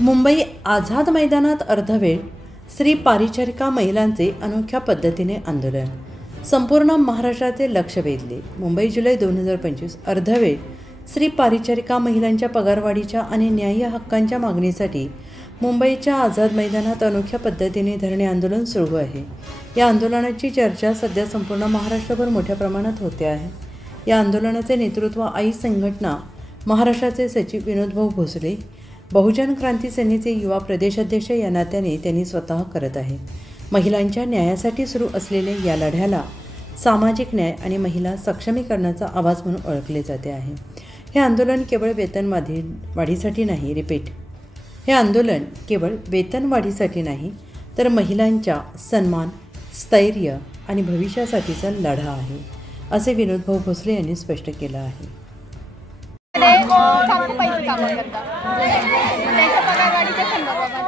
मुंबई आझाद मैदानात अर्धवेळ श्री पारिचारिका महिलांचे अनोख्या पद्धतीने आंदोलन. संपूर्ण महाराष्ट्राचे लक्ष वेधले. मुंबई जुलै 2025. अर्धवेळ श्री पारिचारिका महिलांच्या पगारवाढीच्या आणि न्याय्य हक्कांच्या मागणीसाठी मुंबईच्या आझाद मैदानात अनोख्या पद्धतीने धरणे आंदोलन सुरू आहे. या आंदोलनाची चर्चा सध्या संपूर्ण महाराष्ट्रभर मोठ्या प्रमाणात होते आहे. या आंदोलनाचे नेतृत्व आई संघटना महाराष्ट्राचे सचिव विनोदभाऊ भोसले, बहुजन क्रांती सेनेचे युवा प्रदेशाध्यक्ष या नात्याने त्यांनी स्वतः करत आहे. महिलांच्या न्यायासाठी सुरू असलेल्या या लढ्याला सामाजिक न्याय आणि महिला सक्षमीकरणाचा आवाज म्हणून ओळखले जाते आहे. हे आंदोलन केवळ वेतनवाढीसाठी नाही हे आंदोलन केवळ वेतनवाढीसाठी नाही तर महिलांच्या सन्मान, स्थैर्य आणि भविष्यासाठीचा लढा आहे, असे विनोदभाऊ भोसले यांनी स्पष्ट केलं आहे. साफसफाईची कामं करतात, त्यांच्या पगारवाढीच्या संदर्भामध्ये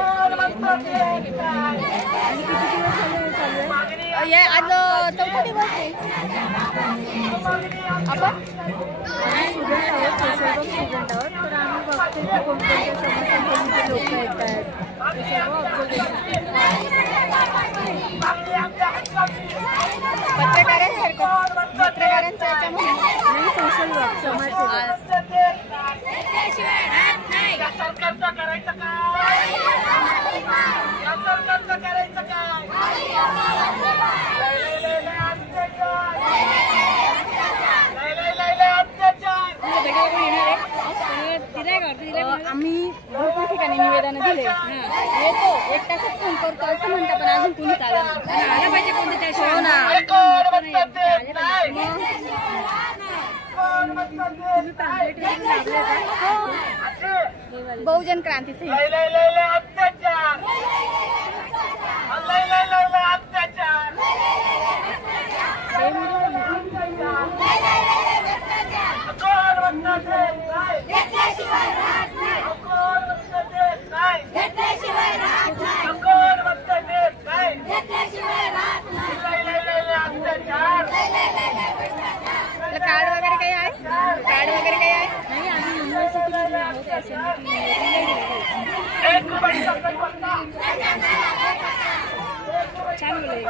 आज चौथा दिवस आहे. आपण तर आम्ही बघतो की कोणत्या समस्यांचे लोक येत आहेत, पत्रकारांच्या याच्यामध्ये सोशल वर्क, समाजसेवा आम्ही भरपूर ठिकाणी निवेदन दिले. येतो एक तासात फोन करतो असं म्हणता, पण अजून कोणी चाललं आलं पाहिजे. बहुजन क्रांती कार्ड वगैरे काही आहे? कार्ड वगैरे काही आहे? नाही, आम्ही युनिव्हर्सिटीमध्ये आहोत. छान बोलले.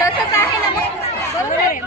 तसंच आहे ना, मग बरोबर आहे.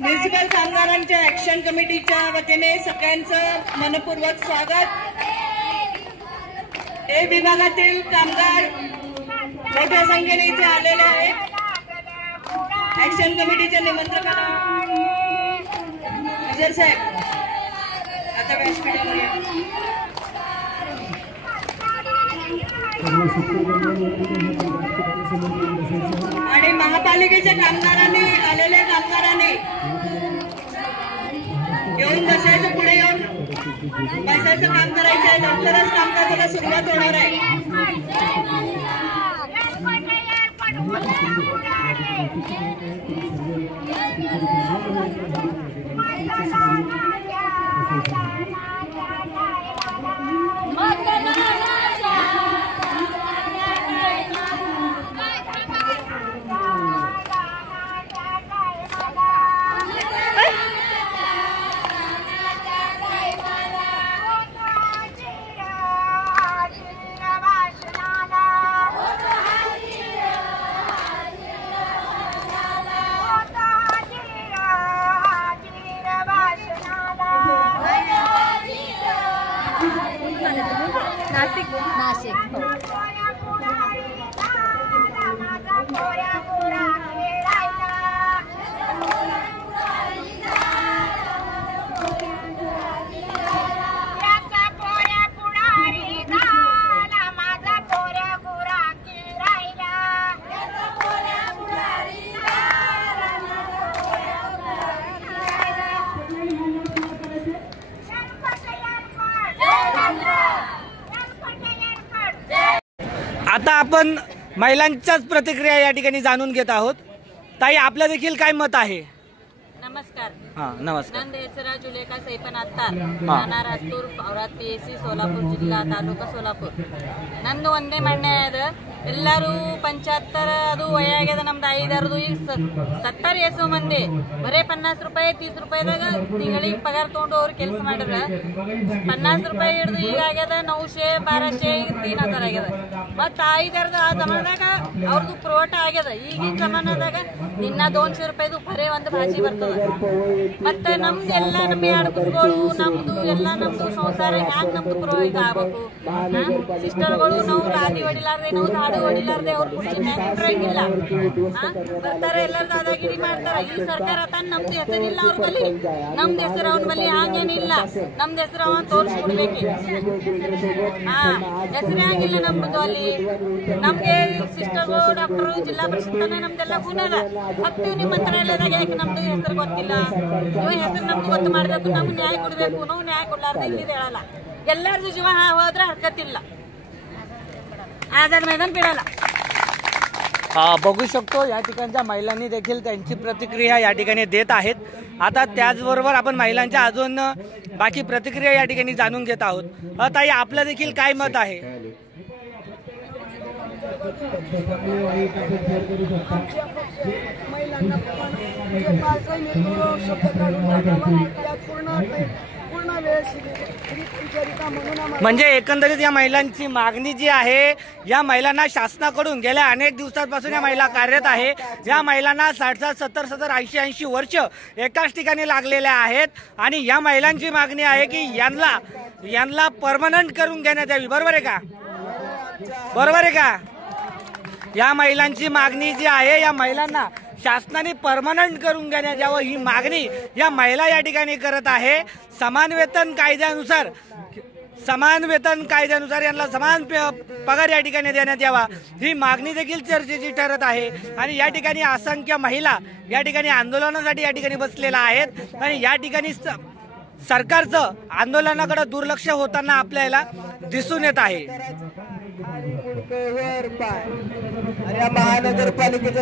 म्युनिसिपल कामगारांच्या ऍक्शन कमिटीच्या वतीने सगळ्यांचं मनपूर्वक स्वागत। ए विभागातील कामगार मोठ्या संख्येने इथे आलेले आहेत। ऍक्शन कमिटीच्या निमंत्रकांना विजय साहेब आता व्यासपीठावर या। आणि महापालिकेच्या कामगारांनी आलेल्या कामगारांनी येऊन बसायचं, पुढे येऊन बसायचं काम करायचं आहे। लवकरच कामकाजाला सुरुवात होणार आहे। आता आपण महिलांच्याच प्रतिक्रिया या ठिकाणी जाणून घेत आहोत। ताई, आपलं देखील काय मत आहे? नमस्कार। नमस्कार। ನಂದು ಹೆಸರು ಜುಲೇಖಾ ಸೈಪನ್ ಅತ್ತಾರ್, ನಾನಾರ ಹತ್ತೂರು ಔರಾದ್ PSC ಸೋಲಾಪುರ ಜಿಲ್ಲಾ ತಾಲೂಕು ಸೋಲಾಪುರ। ನಂದು ಒಂದೇ ಮಣ್ಣೆ ಅದ, ಎಲ್ಲರೂ 75 ಅದು ವಯ ಆಗ್ಯದ। ನಮ್ದು 5 ಈಗ 70 ಎಸೋ ಮಂದಿ ಬರೇ 50 ರೂಪಾಯಿ 30 ರೂಪಾಯಿದಾಗ ತಿಂಗಳಿಗೆ ಪಗಾರ ತಗೊಂಡು ಅವ್ರು ಕೆಲಸ ಮಾಡಿದ್ರೆ 50 ರೂಪಾಯಿ ಹಿಡಿದು ಈಗ ಆಗ್ಯದ 900 1200 3000 ಆಗ್ಯದ। ಮತ್ತು 5 ಆ ಜಮಾನದಾಗ ಅವ್ರದ್ದು ಪುರವಠ ಆಗ್ಯದ। ಈಗಿನ ಜಮಾನದಾಗ ದಿನ 200 ರೂಪಾಯಿದು ಬರೇ ಒಂದು ಭಾಜಿ ಬರ್ತದ। ಮತ್ತೆ ನಮ್ದೆಲ್ಲ ನಮ್ಮ ಅಡುಗೆಗಳು ನಮ್ದು ಎಲ್ಲ ನಮ್ದು ಸಂಸಾರ ಹ್ಯಾಂಗ ನಮ್ದು ಪುರೋಹಿತ ಆಗ್ಬೇಕು? ಸಿಸ್ಟರ್ಗಳು ನಾವು ಲಾದಿ ಹೊಡಿಲಾರ್ದೆ ನಾವು ದಾಡು ಹೊಡಿಲಾರ್ದೆ ಅವ್ರ ಖುಷಿ ನೆಂಟ್ರಂಗಿಲ್ಲ ಬರ್ತಾರೆ, ಎಲ್ಲರೂ ದಾದಾಗಿರಿ ಮಾಡ್ತಾರೆ। ಈ ಸರ್ಕಾರ ತಾನು ನಮ್ದು ಹೆಸರಿಲ್ಲ ಅವ್ರ ಬಳಿ, ನಮ್ದು ಹೆಸರು ಅವನ ಬಳಿ ಹಂಗೇನಿಲ್ಲ। ನಮ್ದು ಹೆಸರು ಅವನ್ ತೋರಿಸ್ಕೊಡ್ಬೇಕು। ಹೆಸರೇ ಆಗಿಲ್ಲ ನಮ್ದು ಅಲ್ಲಿ। ನಮ್ಗೆ ಸಿಸ್ಟರ್ಗಳು ಡಾಕ್ಟರು ಜಿಲ್ಲಾ ಪರಿಷತ್ ನಮ್ದೆಲ್ಲ ಗುಣದ ಹತ್ತು ನಿಮ್ಮ ಮಂತ್ರಾಲಯದಾಗ ಯಾಕೆ ನಮ್ದು ಹೆಸರು ಗೊತ್ತಿಲ್ಲ? ನೀವು ಹೆಸರು ನಮ್ದು ಗೊತ್ತು ಮಾಡ್ಬೇಕು, ನಮ್ಗೆ ನ್ಯಾಯ ಕೊಡ್ಬೇಕು। ನಾವು ನ್ಯಾಯ ಕೊಡ್ಲಾರ್ದು ಇಲ್ಲಿ ಹೇಳಲ್ಲ, ಎಲ್ಲರದು जीव होದ್ರೆ हरकत आझाद मैदान पिढाला। बघू शकतो या ठिकाणच्या महिलांनी देखील त्यांची प्रतिक्रिया या ठिकाणी देत आहेत। आता त्याचबरोबर आपण महिलांच्या अजून बाकी प्रतिक्रिया या ठिकाणी जाणून घेत आहोत। ताई, आपलं देखील काय मत आहे? म्हणजे एकंदरीत या महिलांची मागणी जी आहे, या महिलांना शासनाकडून गेल्या अनेक दिवसांपासून या महिला कार्यरत आहे। या महिलांना 60 70 70 80 वर्ष एकाच ठिकाणी लागलेल्या आहेत आणि या महिलांची मागणी आहे की यांना परमनंट करून घेण्यात यावी। बरोबर आहे का? बरोबर आहे का? या महिलांची मागणी जी आहे, या महिलांना शासनाने परमनंट करून घेण्यात यावं ही मागणी या महिला या ठिकाणी करत आहे। समान वेतन कायद्यानुसार समान वेतन कायद्यानुसार यांना समान पगार या ठिकाणी देण्यात यावा ही मागणी देखील चर्चेची ठरत आहे। आणि या ठिकाणी असंख्य महिला या ठिकाणी आंदोलनासाठी या ठिकाणी बसलेल्या आहेत आणि या ठिकाणी सरकारचं आंदोलनाकडे दुर्लक्ष होताना आपल्याला दिसून येत आहे। महानगरपालिकेचं